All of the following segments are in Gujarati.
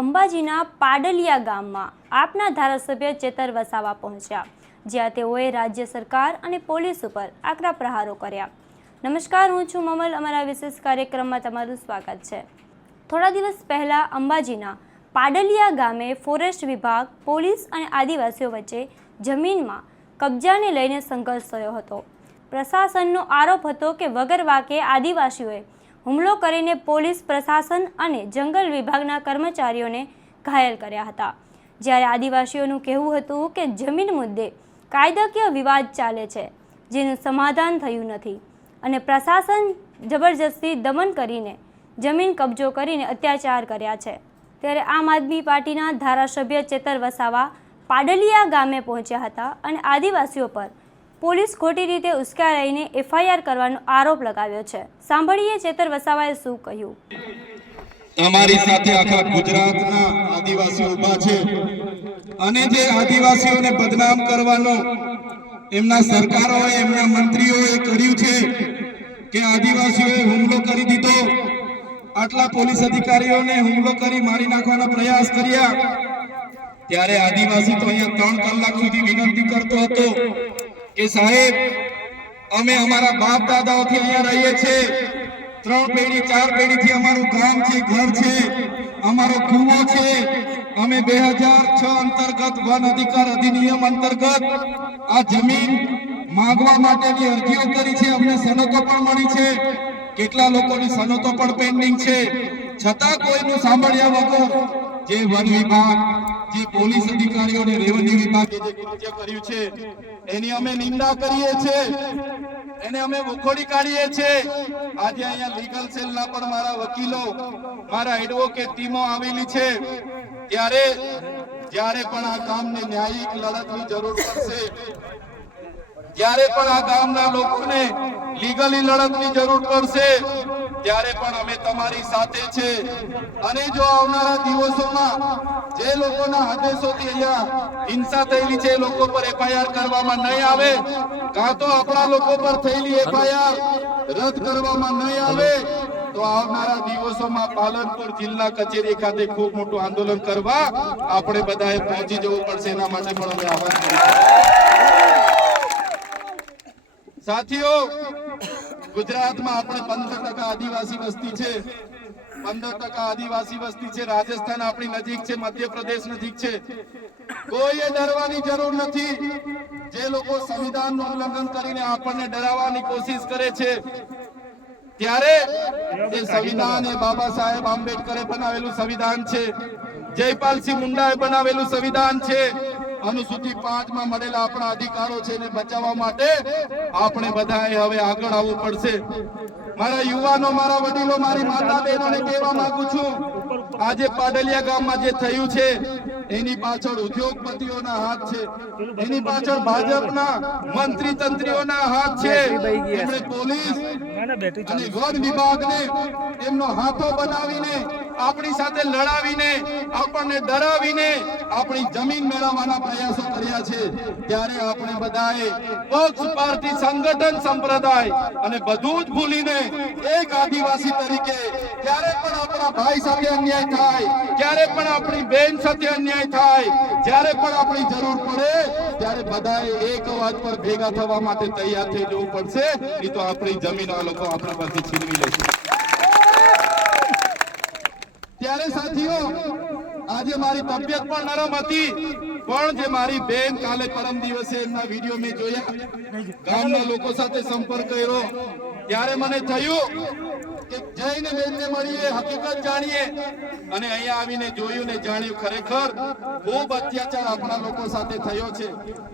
અંબાજીના પાડલિયા ગામમાં આપના ધારાસભ્ય ચેતર વસાવા પહોંચ્યા, જ્યાં તેઓએ રાજ્ય સરકાર અને પોલીસ ઉપર આકરા પ્રહારો કર્યા. નમસ્કાર, હું છું મમલ. અમારા વિશેષ કાર્યક્રમમાં તમારું સ્વાગત છે. થોડા દિવસ પહેલાં અંબાજીના પાડલિયા ગામે ફોરેસ્ટ વિભાગ, પોલીસ અને આદિવાસીઓ વચ્ચે જમીનમાં કબજાને લઈને સંઘર્ષ થયો હતો. પ્રશાસનનો આરોપ હતો કે વગર વાકે આદિવાસીઓએ હુમલો કરીને પોલીસ, પ્રશાસન અને જંગલ વિભાગના કર્મચારીઓને ઘાયલ કર્યા હતા. જ્યારે આદિવાસીઓનું કહેવું હતું કે જમીન મુદ્દે કાયદાકીય વિવાદ ચાલે છે, જેનું સમાધાન થયું નથી અને પ્રશાસન જબરજસ્તી દમન કરીને જમીન કબજો કરીને અત્યાચાર કર્યા છે. ત્યારે આમ આદમી પાર્ટીના ધારાસભ્ય ચેતર વસાવા પાડલિયા ગામે પહોંચ્યા હતા અને આદિવાસીઓ પર પોલીસ ખોટી રીતે ઉશ્કેરાઈને એફઆઈઆર કરવાનો આરોપ લગાવ્યો છે. સાંભળીએ ચેતર વસાવાએ શું કહ્યું. તમારી સાથે આખા ગુજરાતના આદિવાસીઓ ઊભા છે અને જે આદિવાસીઓને બદનામ કરવાનો એમના સરકારોએ, એમના મંત્રીઓએ કર્યું છે કે આદિવાસીઓએ હુમલો કરી દીધો. આટલા પોલીસ અધિકારીઓને હુમલો કરી મારી નાખવાનો પ્રયાસ કર્યા. ત્યારે આદિવાસી તો અહીંયા ત્રણ કલાક સુધી વિનંતી કરતો હતો. કે સાહેબ, અમે અમારા બાપ દાદાઓથી અહીંયા રહીએ છીએ. ત્રણ પેઢી, ચાર પેઢીથી અમારું ગામ છે, ઘર છે, અમારો કુવો છે. અમે બે હજાર છ અંતર્ગત વન અધિકાર અધિનિયમ અંતર્ગત આ જમીન માંગવા માટેની અરજીઓ કરી છે. અમને સનતો પણ મળી છે. કેટલા લોકોની સનતો પણ પેન્ડિંગ છે. છતાં કોઈનું સાંભળ્યા વગર જે વન વિભાગ, જે પોલીસ અધિકારીઓ અને રેવન્યુ વિભાગે જે કૃત્ય કર્યું છે, એની અમે નિંદા કરીએ છીએ એને અમે વખોડી કાઢીએ છીએ આજે અહીંયા લીગલ સેલના પણ મારા વકીલો, મારા એડવોકેટ ટીમો આવેલી છે. ત્યારે, જ્યારે પણ આ કામને ન્યાયિક લડતની જરૂર પડશે, જ્યારે પણ આ ગામના લોકોને લીગલી લડતની જરૂર પડશે ત્યારે પણ અમે તમારી સાથે છે. અને જો આવનારા દિવસોમાં જે લોકોના આદેશોથી અહીંયા હિંસા થયેલી છે લોકો પર એફઆઈઆર કરવામાં નહીં આવે, કાં તો આપણા લોકો પર થયેલી એફઆઈઆર રદ કરવામાં નહીં આવે, તો આવનારા દિવસોમાં પાલનપુર જિલ્લા કચેરી ખાતે ખૂબ મોટું આંદોલન કરવા આપણે બધાએ પહોંચી જવું પડશે. એના માટે પણ અમે આહવાન સાથીઓ ગુજરાતમાં આપણે પંદર ટકા આદિવાસી વસ્તી છે. પંદર ટકા આદિવાસી વસ્તી છે. રાજસ્થાન આપણી નજીક છે, મધ્યપ્રદેશ નજીક છે. કોઈએ ડરવાની જરૂર નથી. જે લોકો સંવિધાનનું ઉલ્લંઘન કરીને આપણને ડરાવવાની કોશિશ કરે છે, ત્યારે એ સંવિધાન એ બાબા સાહેબ આંબેડકરે બનાવેલું સંવિધાન છે. જયપાલસિંહ મુંડાએ બનાવેલું સંવિધાન છે. અનુસૂચિ પાંચમાં મળેલા આપણા અધિકારો છે એને બચાવવા માટે આપણે બધાએ હવે આગળ આવવું પડશે. મારા યુવાનો મારા વડીલો મારી માતા બહેનોને કહેવા માંગુ છું આજે પાડલિયા ગામમાં જે થયું છે એની પાછળ ઉદ્યોગપતિઓના હાથ છે એની પાછળ ભાજપના મંત્રી તંત્રીઓના હાથ છે. એમણે પોલીસ અને વન વિભાગને એમનો હાથો બનાવીને આપણી સાથે લડાવીને આપણને ડરાવીને આપણી જમીન મેળવવાના પ્રયાસો કર્યા છે. ત્યારે આપણે બધાએ પક્ષ પાર્ટી સંગઠન સંપ્રદાય અને બધું જ ભૂલીને એક આદિવાસી તરીકે ક્યારે પણ આપણા ભાઈ સાથે અન્યાય થાય ક્યારે પણ આપણી બેન સાથે અન્યાય થાય જ્યારે પણ આપણી જરૂર પડે ત્યારે બધાએ એક અવાજ પર ભેગા થવા માટે તૈયાર થઈ જવું પડશે. નહીં તો આપણી જમીન લોકો આપણા પરથી છીનવી લેશે ત્યારે સાથીઓ, આજે મારી તબિયત પણ નરમ હતી, પણ જે મારી બેન કાલે પરમ દિવસે એમના વીડિયો મેં જોયા, ગામના લોકો સાથે સંપર્ક કર્યો. ત્યારે મને થયું જઈને બેનને મળીએ, હકીકત જાણીએ. અને અહીંયા આવીને જોયું ને જાણ્યું ખરેખર ખૂબ અત્યાચાર આપણા લોકો સાથે થયો છે.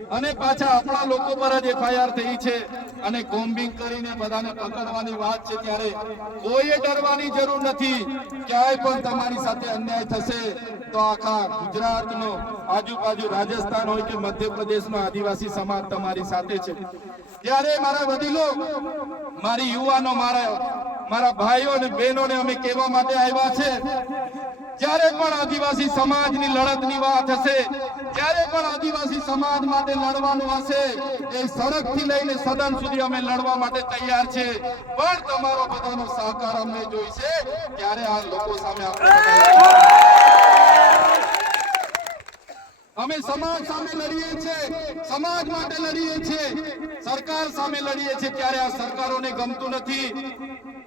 અને પાછા આપણા લોકો પર જ એફઆઈઆર થઈ છે. અને કોમ્બિંગ કરીને બધાને પકડવાની વાત છે ત્યારે કોઈએ ડરવાની જરૂર નથી. ક્યાંય પણ તમારી સાથે અન્યાય થશે તો આખા ગુજરાતનો આજુબાજુ રાજસ્થાન હોય કે મધ્યપ્રદેશનો આદિવાસી સમાજ તમારી સાથે છે. ત્યારે મારા વડીલો, મારી યુવાનો, મારા મારા ભાઈઓ અને બહેનોને અમે કહેવા માટે આવ્યા છે. જ્યારે પણ આદિવાસી સમાજની લડતની વાત હશે, જ્યારે પણ આદિવાસી સમાજ માટે લડવાનું હશે, એ સડકથી લઈને સદન સુધી અમે લડવા માટે તૈયાર છે. પણ તમારો બધાનો સહકાર અમને જોઈશે ત્યારે આ લોકો સામે આપણે અમે સમાજ સામે લડીએ છીએ, સમાજ માટે લડીએ છીએ. સરકાર સામે લડીએ છીએ, ત્યારે આ સરકારોને ગમતું નથી.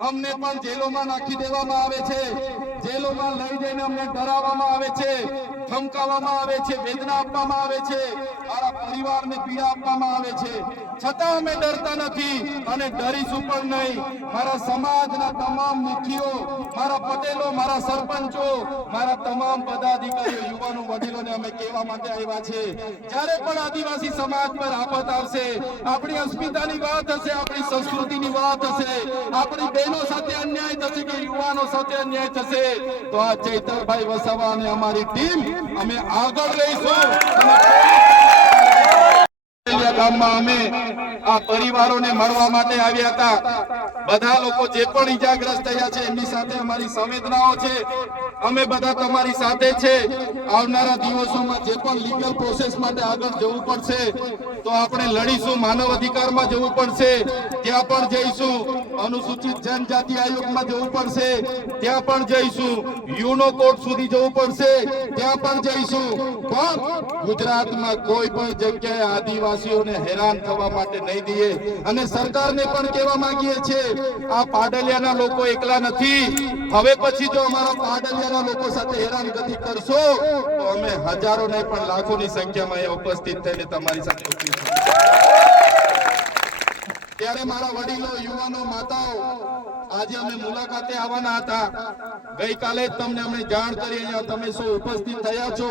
અમને પણ જેલોમાં નાખી દેવામાં આવે છે. જેલોમાં લઈ જઈને અમને ડરાવવામાં આવે છે. ધમકાવવામાં આવે છે, વેદના આપવામાં આવે છે, મારા પરિવારને પીડા આપવામાં આવે છે. છતાં અમે ડરતા નથી અને ડરીશું પણ નહીં. મારા સમાજના તમામ મુખીઓ, મારા પટેલો, મારા સરપંચો, મારા તમામ પદાધિકારીઓ, યુવાનો, વડીલોને અમે કહેવા માટે આવ્યા છે. જ્યારે પણ આદિવાસી સમાજ પર આફત આવશે, આપણી અસ્મિતાની વાત હશે, આપણી સંસ્કૃતિની વાત હશે, આપણી બહેનો સાથે અન્યાય થશે કે યુવાનો સાથે અન્યાય થશે, તો આ ચૈતરભાઈ વસાવા અને અમારી ટીમ અમે આગળ રહીશું. અને ગામમાં અમે આ પરિવારોને મળવા માટે આવ્યા હતા. બધા લોકો જે પણ ઈજાગ્રસ્ત થયા છે, એમની સાથે અમારી સંવેદનાઓ છે. અમે બધા તમારી સાથે છે. આવનારા દિવસોમાં જે પણ લીગલ પ્રોસેસ માટે આગળ જવું પડશે, તો આપણે લડીશું, માનવ અધિકારમાં જવું પડશે. ત્યાં પણ જઈશું. અનુસૂચિત જનજાતિ આયોગમાં જવું પડશે. ત્યાં પણ જઈશું. યુનો કોર્ટ સુધી જવું પડશે. ત્યાં પણ જઈશું. પણ ગુજરાતમાં કોઈ પણ જગ્યાએ આદિવાસીઓને હેરાન થવા માટે નહીં દઈએ અને સરકારને પણ કહેવા માંગીએ છીએ, આ પાડલિયાના લોકો એકલા નથી હવે પછી જો અમારા પાડલિયાના લોકો સાથે હેરાનગતિ કરશો, તો અમે હજારો નહીં પણ લાખોની સંખ્યામાં એ ઉપસ્થિત થઈને તમારી સાથે. ત્યારે મારા વડીલો, યુવાનો, માતાઓ, આજે અમે મુલાકાતે આવવાના હતા. ગઈકાલે જ તમને અમે જાણ કરી અહીંયા તમે સૌ ઉપસ્થિત થયા છો.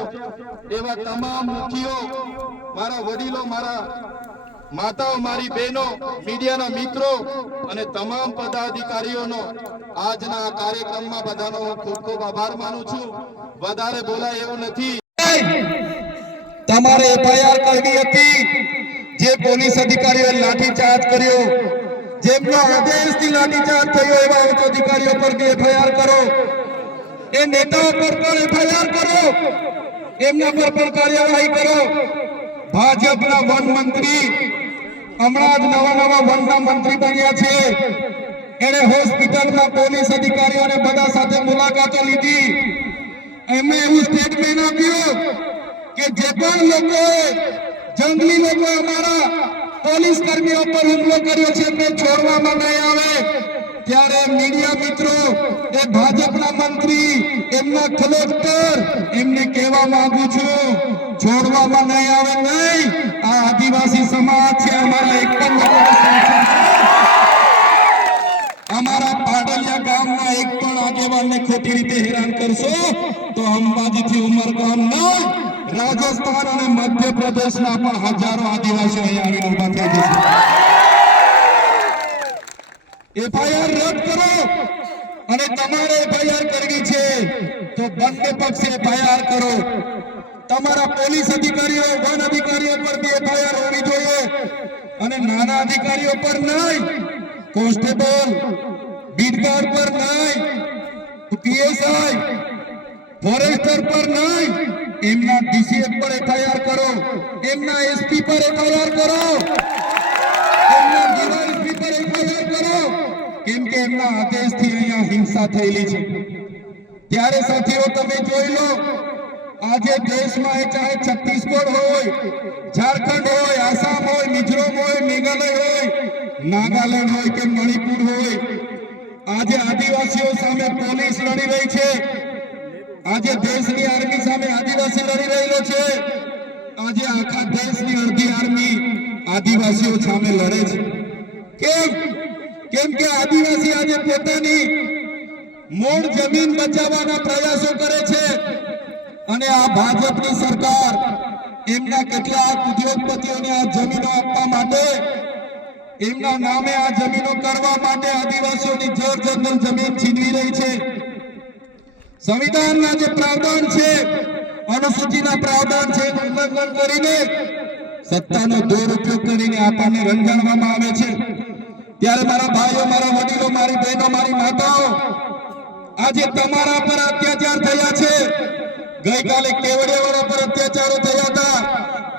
એવા તમામ મુખીઓ, મારા વડીલો, મારા માતાઓ, મારી બહેનો, મીડિયાના મિત્રો અને તમામ પદાધિકારીઓનો આજના આ કાર્યક્રમમાં બધાનો હું ખૂબ ખૂબ આભાર માનું છું. વધારે બોલાય એવું નથી. તમારે એફઆઈઆર કરવી હતી. જે પોલીસ અધિકારીઓએ લાઠીચાર્જ કર્યો, જેમનો આદેશથી લાઠીચાર્જ થયો એવા ઉચ્ચ અધિકારીઓ પર બી એફઆઈઆર કરો. એ નેતાઓ પર પણ એફઆઈઆર કરો. એમના પર પણ કાર્યવાહી કરો. ભાજપના વન મંત્રી, હમણાં જ નવા નવા વનના મંત્રી બન્યા છે. એણે હોસ્પિટલમાં પોલીસ અધિકારીઓને બધા સાથે મુલાકાતો લીધી. એમણે એવું સ્ટેટમેન્ટ આપ્યું કે જે પણ લોકોએ જંગલી લોકો અમારા પોલીસ કર્મીઓ પર હુમલો કર્યો છે, એમને છોડવામાં નહીં આવે. ત્યારે મીડિયા મિત્રો, એ ભાજપના મંત્રી, એમના કલેક્ટર એમને કહેવા માંગુ છું, છોડવામાં નહીં આવે, નહીં. આ આદિવાસી સમાજ છે, અમારા એક પણ અમારા પાડલિયા ગામના એક પણ આગેવાનને ખોટી રીતે હેરાન કરશો, તો અંબાજીથી ઉમરગામ નહીં રાજસ્થાન અને મધ્યપ્રદેશના પણ હજારો આદિવાસીઓ અહીંયા આવીને ઊભા થઈ જશે એફઆઈઆર રદ કરો અને તમારે એફઆઈઆર કરવી છે. તો બંને પક્ષે એફઆઈઆર કરો. તમારા પોલીસ અધિકારીઓ, વન અધિકારીઓ પર બી એફઆઈઆર હોવી જોઈએ અને નાના અધિકારીઓ પર નહીં. કોન્સ્ટેબલ બીટગાર્ડ પર નહીં. પીએસઆઈ, ફોરેસ્ટર પર નહીં. એમના ડીસીએફ પર એફઆઈઆર કરો. એમના એસપી પર એફઆઈઆર કરો. એમના ડીવાયએસપી પર એફઆઈઆર કરો. કેમ કે એમના આદેશથી અહીંયા હિંસા થયેલી છે. ત્યારે સાથીઓ, તમે જોઈ લો, આજે દેશમાં એ ચાહે છત્તીસગઢ હોય, ઝારખંડ હોય, આસામ હોય, મિઝોરમ હોય, મેઘાલય હોય, નાગાલેન્ડ હોય કે મણિપુર હોય, આજે આદિવાસીઓ સામે પોલીસ લડી રહી છે. આજે દેશની આર્મી સામે આદિવાસી લડી રહેલો છે. આજે આખા દેશની અડધી આર્મી આદિવાસીઓ સામે લડે છે. કેમ? કેમ કે આદિવાસી આજે પોતાની મૂળ જમીન બચાવવાના પ્રયાસો કરે છે અને આ ભાજપની સરકાર એમના કેટલાક ઉદ્યોગપતિઓને આ જમીનો આપવા માટે, એમના નામે આ જમીનો કરવા માટે આદિવાસીઓની જળ જંગલ જમીન છીનવી રહી છે. સંવિધાનના જે પ્રાવધાન છે, અનુસૂચિના પ્રાવધાન છે ઉલ્લંઘન કરીને સત્તાનો દુરુપયોગ કરીને આપણને રંજાડવામાં આવે છે. ત્યારે મારા ભાઈઓ, મારા વડીલો, મારી બહેનો, મારી માતાઓ, આજે તમારા પર અત્યાચાર થયા છે. ગઈકાલે કેવડિયાવાળા પર અત્યાચારો થયા હતા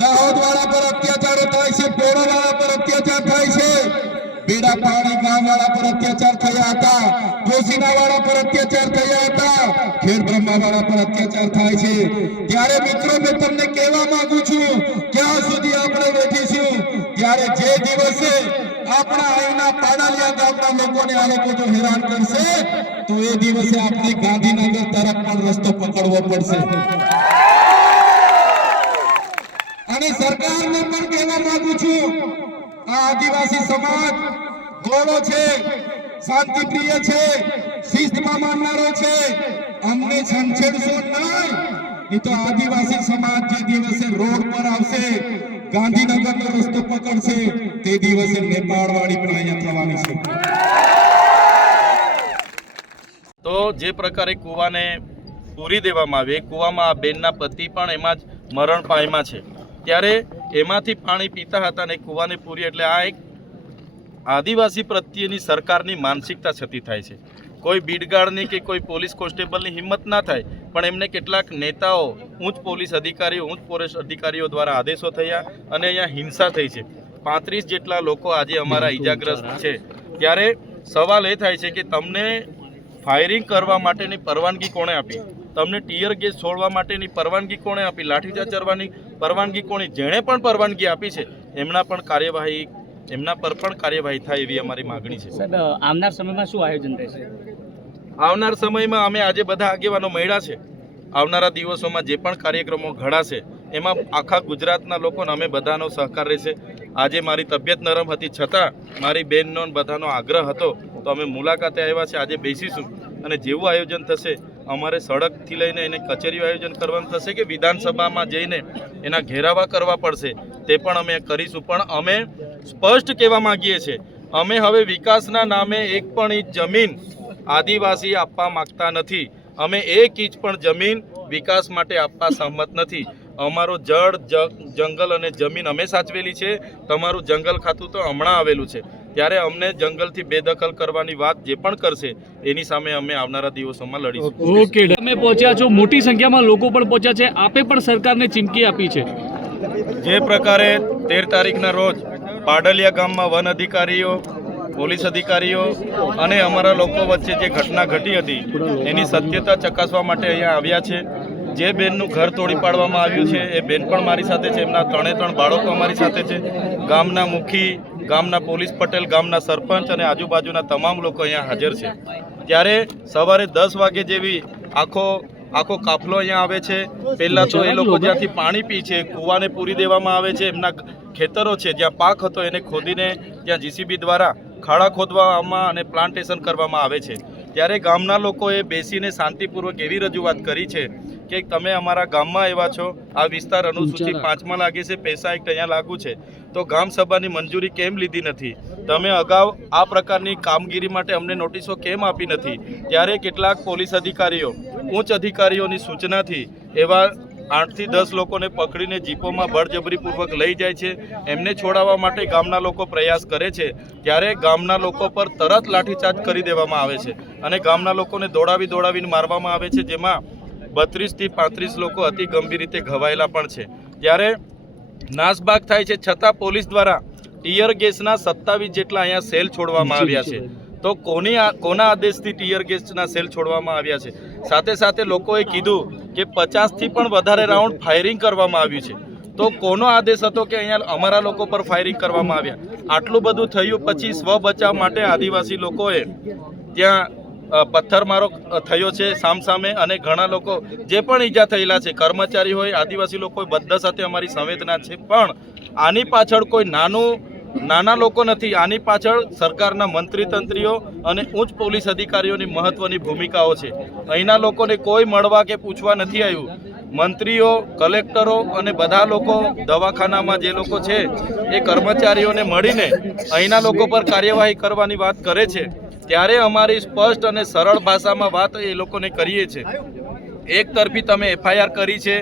દાહોદ વાળા પર અત્યાચારો થાય છે પોડા વાળા પર અત્યાચાર થાય છે. બેડા પાણી ગામ વાળા પર અત્યાચાર થયા હતા. જોશીના વાળા પર અત્યાચાર થયા હતા. ખેડ બ્રહ્મા વાળા પર અત્યાચાર થાય છે. ત્યારે મિત્રો, મેં તમને કહેવા માંગુ છું, ક્યાં સુધી આપણે બેઠીશું? ત્યારે જે દિવસે આપણા અહીંના પાડાલિયા ગામના લોકોને આ લોકો જો હેરાન કરશે, તો એ દિવસે આપણે ગાંધીનગર તરફ પણ રસ્તો પકડવો પડશે. અને સરકારને પણ કહેવા માંગુ છું, આ આદિવાસી સમાજ ગોળો છે શાંતિ પ્રિય છે, શિસ્તમાં માનનારો છે. અમને છંછેડશો નહીં નહીં તો આદિવાસી સમાજ જે દિવસે રોડ પર આવશે, ગાંધીનગરનો રસ્તો પકડશે, તે દિવસે નેપાળ વાળી પણ અહીંયા થવાની છે. તો જે પ્રકારે કૂવાને પૂરી દેવામાં આવે કૂવામાં આ બેનના પતિ પણ એમાં જ મરણ પાયમાં છે. ત્યારે એમાંથી પાણી પીતા હતા અને કૂવાને પૂરી, એટલે આ એક આદિવાસી પ્રત્યેની સરકારની માનસિકતા છતી થાય છે. કોઈ બીડગાર્ડની કે કોઈ પોલીસ કોન્સ્ટેબલની હિંમત ના થાય પણ એમને કેટલાક નેતાઓ ઉચ્ચ પોલીસ અધિકારીઓ ઉચ્ચ પોલીસ અધિકારીઓ દ્વારા આદેશો થયા અને અહીંયા હિંસા થઈ છે. પાંત્રીસ જેટલા લોકો આજે અમારા ઈજાગ્રસ્ત છે. ત્યારે સવાલ એ થાય છે કે તમને ફાયરિંગ કરવા માટેની પરવાનગી કોણે આપી? તમને ટીયર ગેસ છોડવા માટેની પરવાનગી કોણે આપી? લાઠીચાર્જ કરવાની પરવાનગી કોણે? જેણે પણ પરવાનગી આપી છે એમના પણ કાર્યવાહી એમના પર પણ કાર્યવાહી થાય એવી અમારી માગણી છે. સાહેબ આવનાર સમયમાં શું આયોજન રહેશે? આવનાર સમયમાં અમે આજે બધા આગેવાનો મળ્યા છે. આવનારા દિવસોમાં જે પણ કાર્યક્રમો ઘડાશે એમાં આખા ગુજરાતના લોકોને અમે બધાનો સહકાર રહેશે. આજે મારી તબિયત નરમ હતી છતાં મારી બહેનનો બધાનો આગ્રહ હતો તો અમે મુલાકાતે આવ્યા છે આજે બેસીશું. અને જેવું આયોજન થશે અમારે સડકથી લઈને એને કચેરીઓ આયોજન કરવાનું થશે કે વિધાનસભામાં જઈને એના ઘેરાવા કરવા પડશે તે પણ અમે કરીશું. પણ અમે સ્પષ્ટ કહેવા માગીએ છીએ. અમે હવે વિકાસના નામે એક પણ ઇંચ જમીન આદિવાસી આપવા માંગતા નથી. અમે એક ઇંચ પણ જમીન વિકાસ માટે આપવા સહમત નથી. અમારો જળ જંગલ અને જમીન અમે સાચવેલી છે. તમારું જંગલ ખાતું તો હમણાં આવેલું છે. ત્યારે અમને જંગલથી બેદખલ કરવાની વાત જે પણ કરશે એની સામે અમે આવનારા દિવસોમાં લડીશું. ઓકે તમે પહોંચ્યા છો. મોટી સંખ્યામાં લોકો પણ પહોંચ્યા છે. આપે પણ સરકારને ચીમકી આપી છે. જે પ્રકારે તેર તારીખના રોજ પાડલિયા ગામમાં વન અધિકારીઓ, પોલીસ અધિકારીઓ અને અમારા લોકો વચ્ચે જે ઘટના ઘટી હતી, એની સત્યતા ચકાસવા માટે અહીંયા આવ્યા છે. જે બેનનું ઘર તોડી પાડવામાં આવ્યું છે, એ બેન પણ મારી સાથે છે, એમના ત્રણે ત્રણ બાળકો અમારી સાથે છે. ગામના મુખી, ગામના પોલીસ પટેલ, ગામના સરપંચ અને આજુબાજુના તમામ લોકો અહીંયા હાજર છે. ત્યારે સવારે દસ વાગે જેવી આખો આખો કાફલો અહીંયા આવે છે. પહેલા તો એ લોકો જ્યાંથી પાણી પી છે કૂવાને પૂરી દેવામાં આવે છે એમના ખેતરો છે જ્યાં પાક હતો એને ખોદીને ત્યાં જીસીબી દ્વારા ખાડા ખોદવામાં અને પ્લાન્ટેશન કરવામાં આવે છે. ત્યારે ગામના લોકોએ બેસીને શાંતિપૂર્વક એવી રજૂઆત કરી છે કે તમે અમારા ગામમાં આવ્યા છો. આ વિસ્તાર અનુસૂચિત પાંચમાં લાગે છે પૈસા એક અહીંયા લાગુ છે. તો ગામ સભાની મંજૂરી કેમ લીધી નથી? તમે અગાઉ આ પ્રકારની કામગીરી માટે અમને નોટિસો કેમ આપી નથી? ત્યારે કેટલાક પોલીસ અધિકારીઓ ઉચ્ચ અધિકારીઓની સૂચનાથી એવા આઠથી દસ લોકોને પકડીને જીપોમાં બળજબરીપૂર્વક લઈ જાય છે. એમને છોડાવવા માટે ગામના લોકો પ્રયાસ કરે છે. ત્યારે ગામના લોકો પર તરત લાઠીચાર્જ કરી દેવામાં આવે છે અને ગામના લોકોને દોડાવી દોડાવીને મારવામાં આવે છે જેમાં બત્રીસથી પાંત્રીસ લોકો અતિ ગંભીર રીતે ઘવાયેલા પણ છે. ત્યારે નાસભાગ થાય છે. છતાં પોલીસ દ્વારા ટીયર ગેસના સત્તાવીસ જેટલા અહીંયા સેલ છોડવામાં આવ્યા છે. તો કોની કોના આદેશથી ટીયર ગેસના સેલ છોડવામાં આવ્યા છે? સાથે સાથે લોકોએ કીધું કે પચાસથી પણ વધારે રાઉન્ડ ફાયરિંગ કરવામાં આવ્યું છે. તો કોનો આદેશ હતો કે અહીંયા અમારા લોકો પર ફાયરિંગ કરવામાં આવ્યા? આટલું બધું થયું પછી સ્વ બચાવ માટે આદિવાસી લોકોએ ત્યાં પથ્થરમારો થયો છે સામસામે અને ઘણા લોકો જે પણ ઈજા થયેલા છે, કર્મચારી હોય, આદિવાસી લોકો બધા સાથે અમારી સંવેદના છે. પણ આની પાછળ કોઈ નાનું નાના લોકો નથી, આની પાછળ સરકારના મંત્રી તંત્રીઓ અને ઉચ્ચ પોલીસ અધિકારીઓની મહત્વની ભૂમિકાઓ છે. અહીંના લોકોને કોઈ મળવા કે પૂછવા નથી આવ્યું. મંત્રીઓ, કલેક્ટરો અને બધા લોકો દવાખાનામાં જે લોકો છે, એ કર્મચારીઓને મળીને અહીંના લોકો પર કાર્યવાહી કરવાની વાત કરે છે. ત્યારે અમારી સ્પષ્ટ અને સરળ ભાષામાં વાત એ લોકોને કરીએ છીએ. એક તરફી તમે એફઆઈઆર કરી છે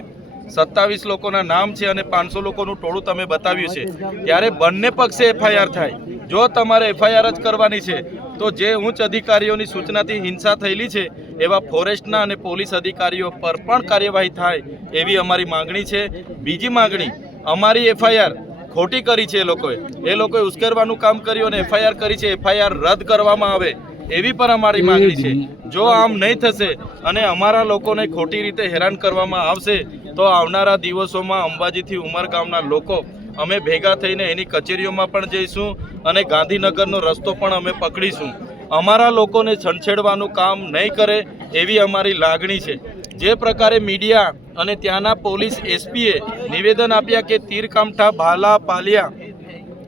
સત્તાવીસ લોકોના નામ છે અને પાંચસો લોકોનું ટોળું તમે બતાવ્યું છે. ત્યારે બંને પક્ષે એફઆઈઆર થાય. જો તમારે એફઆઈઆર જ કરવાની છે, તો જે ઉચ્ચ અધિકારીઓની સૂચનાથી હિંસા થયેલી છે, એવા ફોરેસ્ટના અને પોલીસ અધિકારીઓ પર પણ કાર્યવાહી થાય એવી અમારી માંગણી છે. બીજી માંગણી, અમારી એફઆઈઆર ખોટી કરી છે એ લોકોએ. એ લોકોએ ઉશ્કેરવાનું કામ કર્યું અને એફઆઈઆર કરી છે. એફઆઈઆર રદ કરવામાં આવે. એવી પણ અમારી માંગણી છે. જો આમ નહીં થશે અને અમારા લોકોને ખોટી રીતે હેરાન કરવામાં આવશે તો આવનારા દિવસોમાં અંબાજીથી ઉમરગામના લોકો અમે ભેગા થઈને એની કચેરીઓમાં પણ જઈશું અને ગાંધીનગરનો રસ્તો પણ અમે પકડીશું. અમારા લોકોને છંછેડવાનું કામ નહીં કરે એવી અમારી લાગણી છે. જે પ્રકારે મીડિયા અને ત્યાંના પોલીસ એસપીએ નિવેદન આપ્યા કે તીરકામઠા ભાલા પાલિયા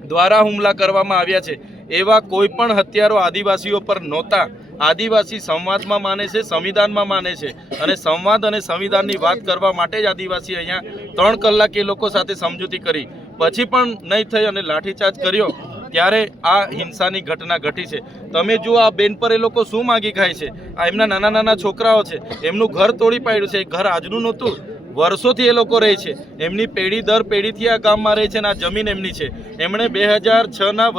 દ્વારા હુમલા કરવામાં આવ્યા છે એવા કોઈ પણ હત્યારો આદિવાસીઓ પર નહોતા. આદિવાસી સંવાદમાં માને છે, સંવિધાનમાં માને છે. અને સંવાદ અને સંવિધાનની વાત કરવા માટે જ આદિવાસી અહીંયા ત્રણ કલાક એ લોકો સાથે સમજૂતી કરી. પછી પણ નહીં થઈ અને લાઠીચાર્જ કર્યો, ત્યારે આ હિંસાની ઘટના ઘટી છે. તમે જુઓ, આ બેન પર એ લોકો શું માગી ખાય છે? આ એમના નાના નાના છોકરાઓ છે. એમનું ઘર તોડી પાડ્યું છે. એ ઘર આજનું નહોતું. વર્ષોથી એ લોકો રહે છે. એમની પેઢી દર પેઢીથી આ ગામમાં રહે છે અને આ જમીન એમની છે. એમણે બે હજાર છના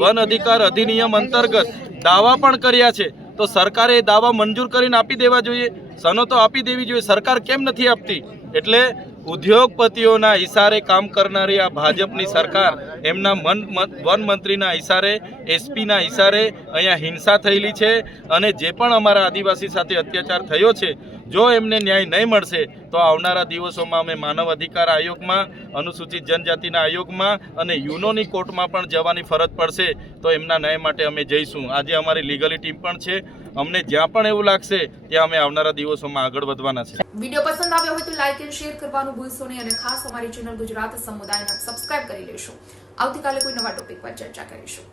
વન અધિકાર અધિનિયમ અંતર્ગત દાવા પણ કર્યા છે. તો સરકારે એ દાવા મંજૂર કરીને આપી દેવા જોઈએ? સનતો આપી દેવી જોઈએ. સરકાર કેમ નથી આપતી? એટલે ઉદ્યોગપતિઓના ઈશારે કામ કરનારી આ ભાજપની સરકાર, એમના મન વન મંત્રીના ઈશારે, એસપીના ઈશારે અહીંયા હિંસા થયેલી છે અને જે પણ અમારા આદિવાસી સાથે અત્યાચાર થયો છે જો એમને ન્યાય નહીં મળશે, તો આવનારા દિવસોમાં અમે માનવ અધિકાર આયોગમાં, અનુસૂચિત જનજાતિના આયોગમાં અને યુનોની કોર્ટમાં પણ જવાની ફરજ પડશે, તો એમના ન્યાય માટે અમે જઈશું. આજે અમારી લીગલી ટીમ પણ છે. અમને જ્યાં પણ એવું લાગશે, ત્યાં અમે આવનારા દિવસોમાં આગળ વધવાના છે. વીડિયો પસંદ આવ્યો હોય તો લાઈક એન્ડ શેર કરવાનું ભૂલશો નહીં અને ખાસ અમારી ચેનલ ગુજરાત સમુદાયને સબસ્ક્રાઇબ કરી લેશો. આવતીકાલે કોઈ નવા ટોપિક પર ચર્ચા કરીશું.